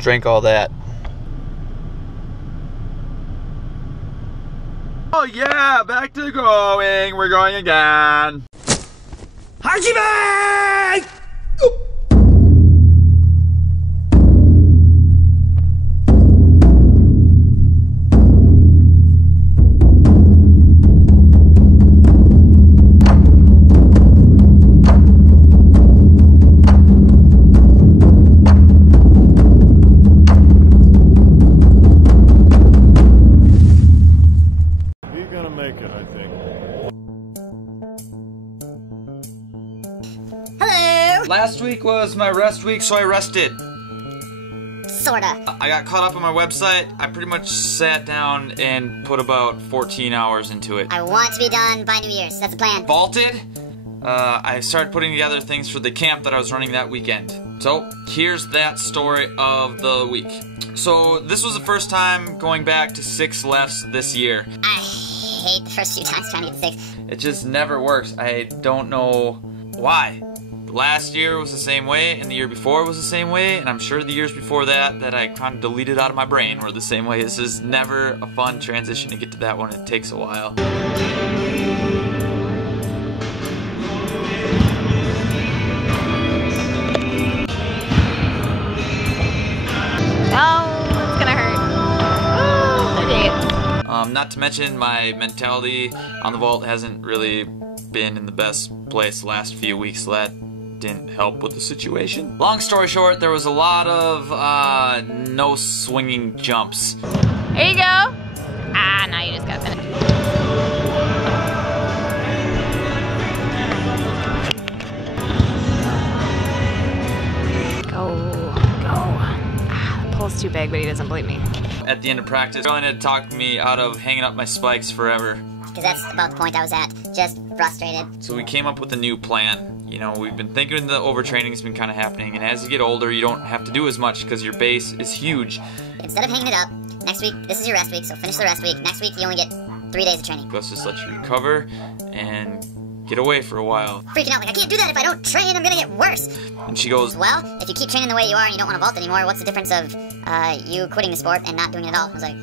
drank all that. Oh yeah, back to going. We're going again. Hajime! Last week was my rest week, so I rested. Sorta. I got caught up on my website. I pretty much sat down and put about 14 hours into it. I want to be done by New Year's. That's the plan. Vaulted. I started putting together things for the camp that I was running that weekend. So, here's that story of the week. So, this was the first time going back to 6 lefts this year. I hate the first few times trying to get to 6. It just never works. I don't know why. Last year was the same way, and the year before was the same way, and I'm sure the years before that I kind of deleted out of my brain were the same way. This is never a fun transition to get to that one. It takes a while. Oh, it's gonna hurt. Oh, I did. Not to mention my mentality on the vault hasn't really been in the best place the last few weeks. So that didn't help with the situation. Long story short, there was a lot of no swinging jumps. There you go. Ah, now you just gotta finish. Go. Ah, the pole's too big, but he doesn't believe me. At the end of practice, Caroline had talked me out of hanging up my spikes forever. Because that's about the point I was at. Just frustrated. So we came up with a new plan. You know, we've been thinking the overtraining has been kind of happening, and as you get older, you don't have to do as much because your base is huge. Instead of hanging it up, next week, this is your rest week, so finish the rest week. Next week, you only get 3 days of training. Let's just let you recover and get away for a while. Freaking out, like, I can't do that if I don't train, I'm gonna get worse. And she goes, well, if you keep training the way you are and you don't want to vault anymore, what's the difference of you quitting the sport and not doing it at all? I was like,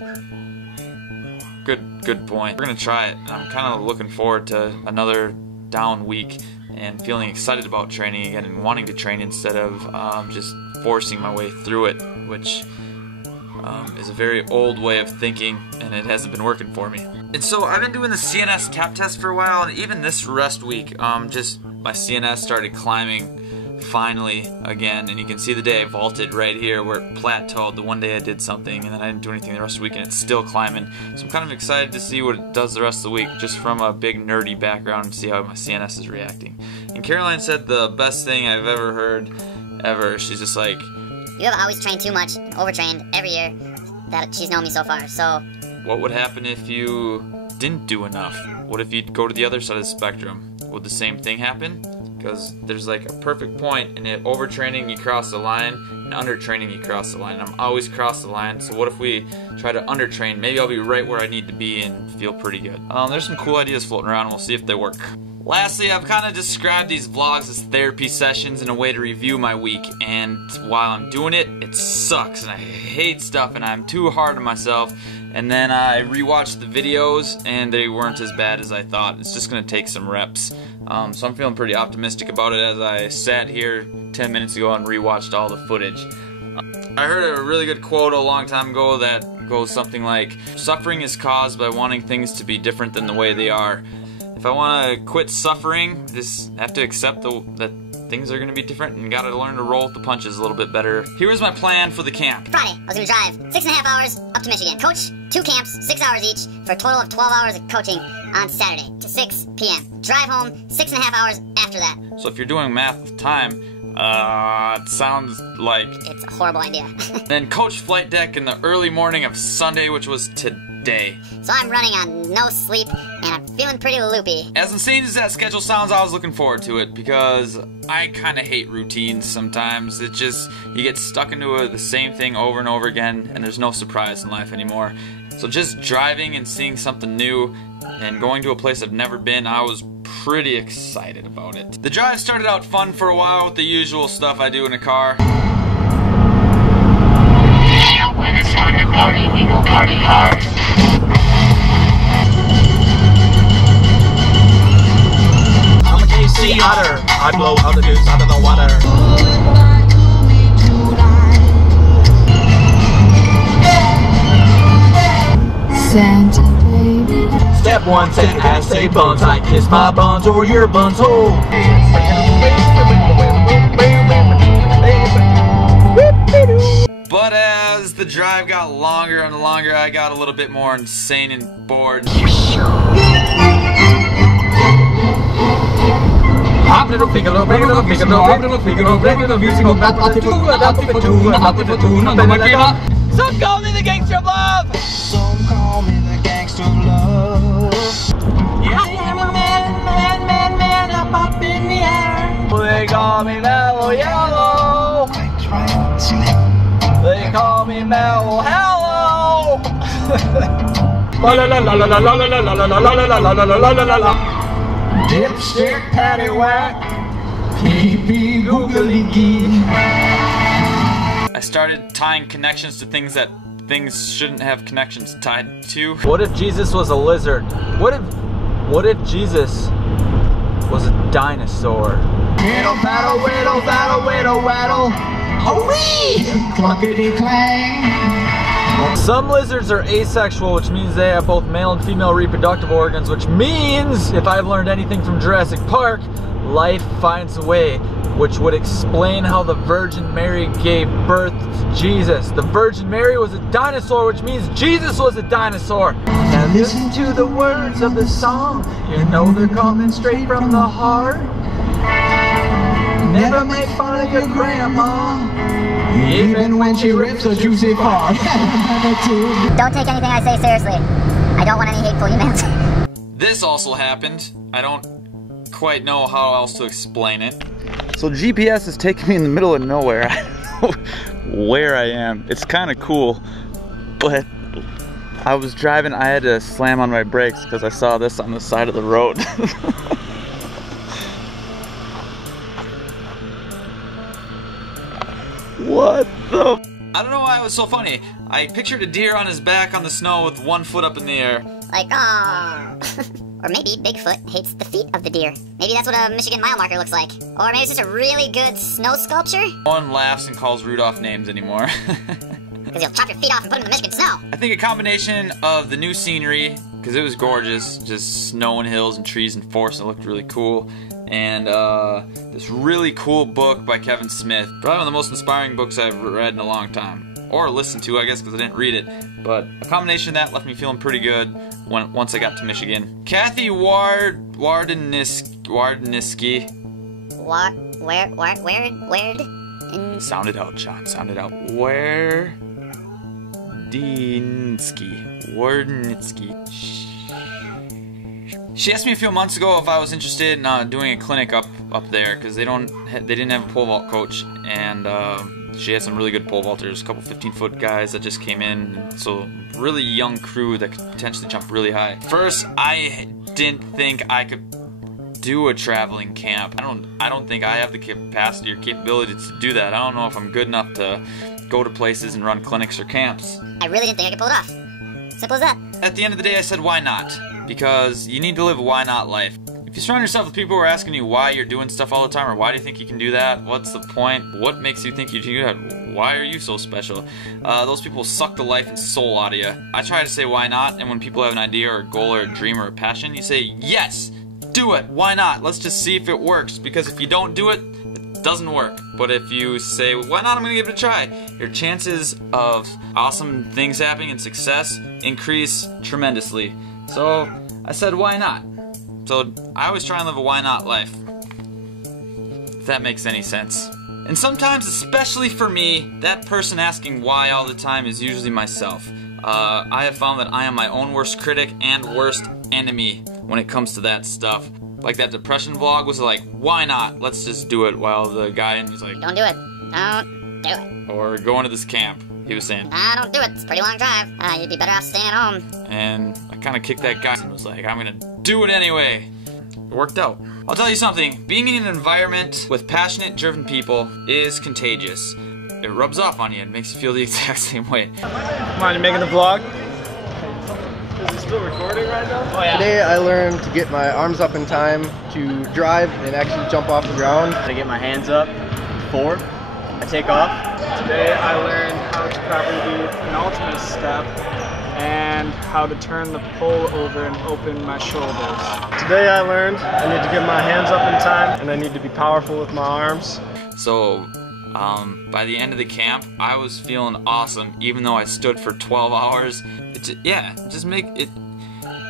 good point. We're gonna try it. I'm kind of looking forward to another down week and feeling excited about training again and wanting to train instead of just forcing my way through it, which is a very old way of thinking, and it hasn't been working for me. And so I've been doing the CNS tap test for a while, and even this rest week, just my CNS started climbing finally again, and you can see the day I vaulted right here where it plateaued. The one day I did something and then I didn't do anything the rest of the week, and it's still climbing. So I'm kind of excited to see what it does the rest of the week, just from a big nerdy background, and see how my CNS is reacting. And Caroline said the best thing I've ever heard ever. She's just like, you have always trained too much and overtrained every year that she's known me so far. So what would happen if you didn't do enough? What if you go to the other side of the spectrum? Would the same thing happen? Because there's like a perfect point, and in overtraining you cross the line, and undertraining you cross the line. I'm always cross the line, so what if we try to undertrain? Maybe I'll be right where I need to be and feel pretty good. There's some cool ideas floating around, and we'll see if they work. Lastly, I've kind of described these vlogs as therapy sessions and a way to review my week, and while I'm doing it, it sucks, and I hate stuff, and I'm too hard on myself. And then I rewatched the videos, and they weren't as bad as I thought. It's just going to take some reps. So I'm feeling pretty optimistic about it as I sat here 10 minutes ago and rewatched all the footage. I heard a really good quote a long time ago that goes something like, suffering is caused by wanting things to be different than the way they are. If I want to quit suffering, just have to accept that things are going to be different and got to learn to roll with the punches a little bit better. Here was my plan for the camp. Friday, I was going to drive 6.5 hours up to Michigan. Coach 2 camps, 6 hours each, for a total of 12 hours of coaching on Saturday to 6 p.m. Drive home 6.5 hours after that. So if you're doing math with time, it sounds like it's a horrible idea. Then coach flight deck in the early morning of Sunday, which was today. So I'm running on no sleep, and I'm feeling pretty loopy. As insane as that schedule sounds, I was looking forward to it because I kind of hate routines sometimes. It just, you get stuck into the same thing over and over again, and there's no surprise in life anymore. So just driving and seeing something new and going to a place I've never been, I was pretty excited about it. The drive started out fun for a while with the usual stuff I do in a car. step one, say I say buns. I kiss my buns or your buns hole. But as the drive got longer and longer, I got a little bit more insane and bored. Some call me the gangster of love. Some call me the gangster of love. Yeah, I am a man up in the air. They call me Mellow Yellow. They call me Mellow Hello. Dipstick paddywhack. Pee-pee googly gee. I started tying connections to things that things shouldn't have connections tied to. What if Jesus was a lizard? What if Jesus was a dinosaur? Whittle, battle, whittle, battle, whittle, waddle. Hooray! Clunkety clang. Some lizards are asexual, which means they have both male and female reproductive organs, which means, if I've learned anything from Jurassic Park, life finds a way, which would explain how the Virgin Mary gave birth to Jesus. The Virgin Mary was a dinosaur, which means Jesus was a dinosaur. Now listen to the words of the song. You know they're coming straight from the heart. Never make fun of your grandma, even when she rips a juicy part. Don't take anything I say seriously. I don't want any hateful emails. This also happened. I don't quite know how else to explain it. So GPS is taking me in the middle of nowhere. I don't know where I am. It's kind of cool, but I was driving, I had to slam on my brakes because I saw this on the side of the road. What the? I don't know why it was so funny. I pictured a deer on his back on the snow with one foot up in the air. Like, oh. Or maybe Bigfoot hates the feet of the deer. Maybe that's what a Michigan mile marker looks like. Or maybe it's just a really good snow sculpture. No one laughs and calls Rudolph names anymore. Because you'll chop your feet off and put them in the Michigan snow. I think a combination of the new scenery, because it was gorgeous, just snow and hills and trees and forests, and it looked really cool. And this really cool book by Kevin Smith. Probably one of the most inspiring books I've read in a long time. Or listened to, I guess, because I didn't read it. But a combination of that left me feeling pretty good once I got to Michigan. Kathy Wardeniski. Sound it out, John. Sound it out. Wardeniski. She asked me a few months ago if I was interested in doing a clinic up there, because they didn't have a pole vault coach, and she had some really good pole vaulters, a couple 15-foot guys that just came in, so really young crew that could potentially jump really high. First, I didn't think I could do a traveling camp. I don't think I have the capacity or capability to do that. I don't know if I'm good enough to go to places and run clinics or camps. I really didn't think I could pull it off. Simple as that. At the end of the day, I said, why not? Because you need to live a why not life. If you surround yourself with people who are asking you why you're doing stuff all the time, or why do you think you can do that, what's the point, what makes you think you can do that, why are you so special, those people suck the life and soul out of you. I try to say why not, and when people have an idea or a goal or a dream or a passion, you say yes, do it, why not, let's just see if it works, because if you don't do it, it doesn't work. But if you say, why not, I'm gonna give it a try, your chances of awesome things happening and success increase tremendously. So I said, why not? So I always try and live a why not life, if that makes any sense. And sometimes, especially for me, that person asking why all the time is usually myself. I have found that I am my own worst critic and worst enemy when it comes to that stuff. Like that depression vlog was like, why not? Let's just do it, while the guy was like, don't do it. Don't do it. Or going to this camp, he was saying, nah, don't do it. It's a pretty long drive. You'd be better off staying home. And I kind of kicked that guy and was like, I'm gonna do it anyway. It worked out. I'll tell you something, being in an environment with passionate, driven people is contagious. It rubs off on you and makes you feel the exact same way. Mind you making the vlog? Is it still recording right now? Oh yeah. Today I learned to get my arms up in time to drive and actually jump off the ground. I get my hands up before I take off. Today I learned how to properly do an ultimate step and how to turn the pole over and open my shoulders. Today I learned I need to get my hands up in time and I need to be powerful with my arms. So by the end of the camp, I was feeling awesome, even though I stood for 12 hours.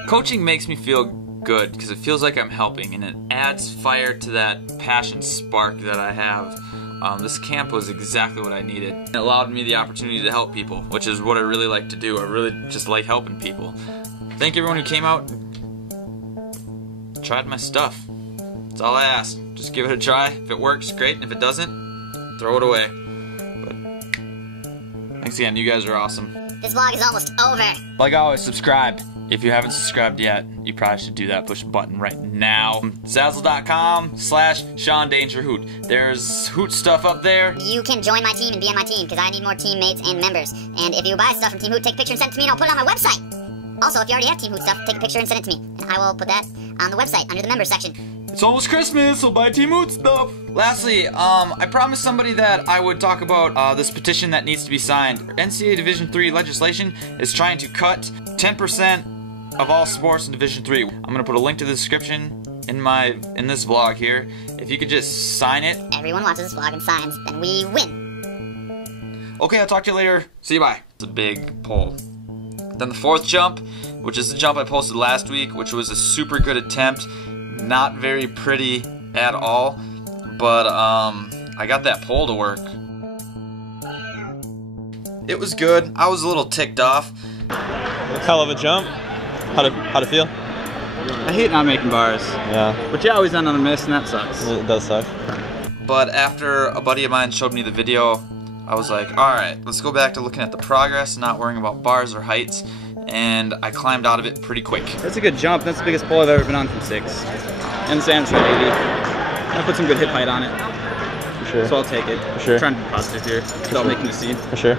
Coaching makes me feel good because it feels like I'm helping, and it adds fire to that passion spark that I have. This camp was exactly what I needed. It allowed me the opportunity to help people, which is what I really like to do. I really just like helping people. Thank everyone who came out and tried my stuff. That's all I ask. Just give it a try. If it works, great. And if it doesn't, throw it away. But thanks again. You guys are awesome. This vlog is almost over. Like always, subscribe. If you haven't subscribed yet, you probably should do that. Push the button right now. Zazzle.com/ShawnDangerHoot. There's Hoot stuff up there. You can join my team and be on my team because I need more teammates and members. And if you buy stuff from Team Hoot, take a picture and send it to me and I'll put it on my website. Also, if you already have Team Hoot stuff, take a picture and send it to me. And I will put that on the website under the members section. It's almost Christmas, so buy TeamHoot stuff. Lastly, I promised somebody that I would talk about this petition that needs to be signed. NCAA Division III legislation is trying to cut 10% of all sports in Division III. I'm gonna put a link to the description in this vlog here. If you could just sign it. Everyone watches this vlog and signs, then we win. Okay, I'll talk to you later. See you, bye. It's a big pole. Then the fourth jump, which is the jump I posted last week, which was a super good attempt. Not very pretty at all, but I got that pole to work. It was good. I was a little ticked off. Hell of a jump. How'd it feel? I hate not making bars. Yeah. But you always end on a miss, and that sucks. It does suck. But after a buddy of mine showed me the video, I was like, alright, let's go back to looking at the progress, not worrying about bars or heights, and I climbed out of it pretty quick. That's a good jump. That's the biggest pole I've ever been on from 6. And Sam's at 80. I put some good hip height on it. For sure. So I'll take it. For sure. I'm trying to be positive here without making a scene. For sure.